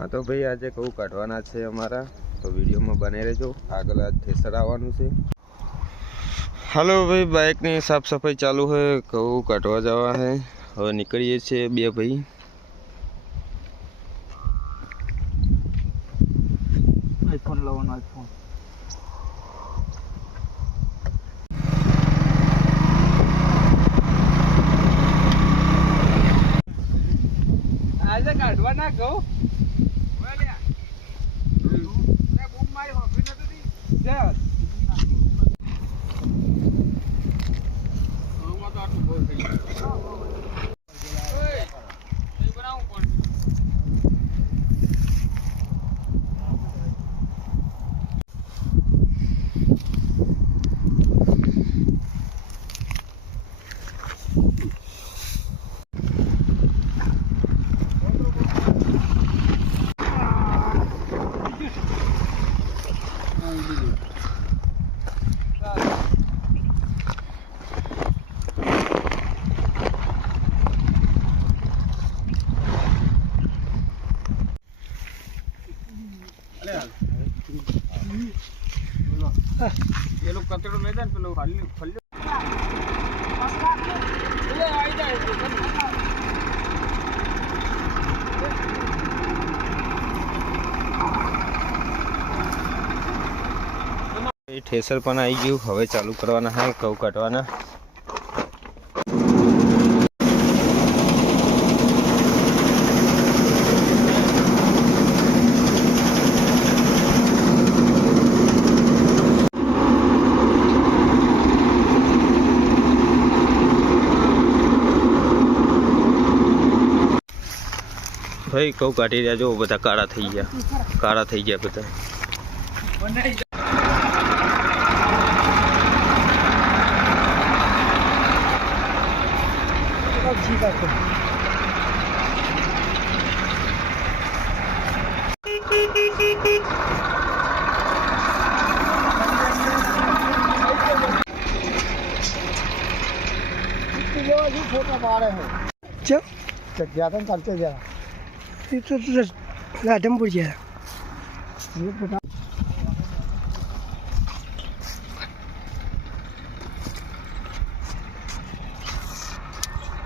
हाँ तो भाई आज कहूँ काटवाना है अमरा तो वीडियो में बने रहो। आगल आज थेसर आवानुं छे। हेलो भाई बाइक ने साफ सफाई चालू है। कहूँ काटवा जवा है। हवे निकळीए छे बे भाई। आईफोन लावવાનો आईफोन આજે કાઢવા ના કહું બોલ્યા રે બૂમ મારી હોફી નતી જા ઓમાં તો આટલું બોલ થઈ ગયું ઓય એ બનાવું કોણ ये लोग कचड़ो ले जाए तो लोग खाली खाली आई जाए ठेसर पण आई गયું। હવે ચાલુ કરવાના है ઘઉં કાટવાના। भाई घઉં કાઢી રહ્યા જો બધા કાળા થઈ ગયા બધા। छोटा बार है ज्यादा चलते जा राधमपुर जा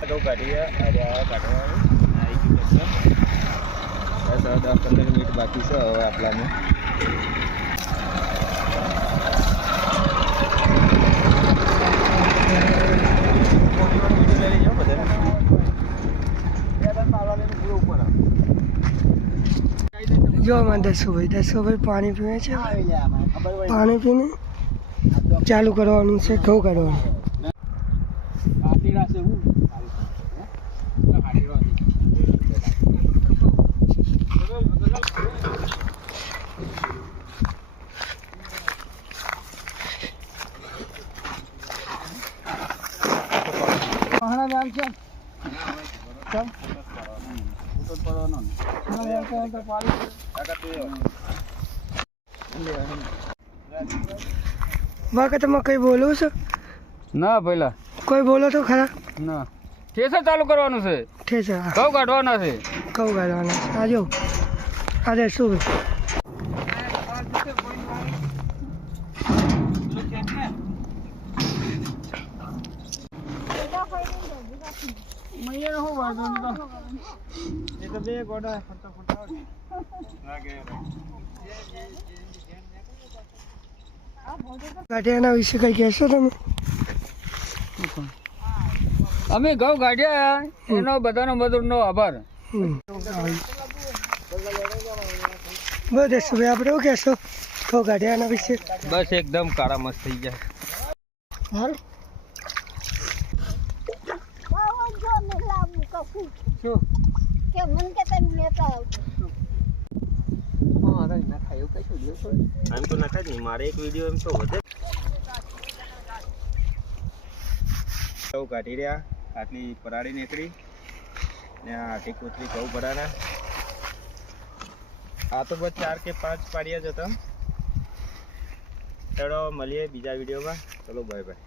तो काटिए आज काटवा आई गई। 10-15 मिनिट बाकी से हवे आपला में जो मैं 10 भाई पानी पीवे छे। पानी पीने चालू करवानुं छे घઉં કાઢવાનું। वक्त में कई बोलो छो ना पहला कोई बोलो तो खरा ना ठेसर चालू करवानुं छे। ठेसर घઉં કાઢવાના છે। घઉં કાઢવાના आजो आधे શું કાઢ્યાના વિશે કઈ કહેશો તમે? અમે ઘઉં કાઢ્યા એનો બધાનો મજૂરનો આભાર। બસ હવે આપણે શું કહેશો ઘઉં કાઢ્યાના વિશે? बस एकदम काड़ा मस्त થઈ ગયા। હાલ શું કે મન કે તને નેતા આવતો મારે ના ખાયો કશું દેખો આમ તો નખાય જ નહીં મારે એક વિડિયો એમ તો વધે। ઘઉં કાઢી રહ્યા આટલી પરાળી નીકળી ને આ આટી કોથળી ઘઉં ભરાના। આ તો બસ 4 કે 5 પાડિયા જ હતા। ચલો મળીએ બીજા વિડીયોમાં। ચલો બાય બાય।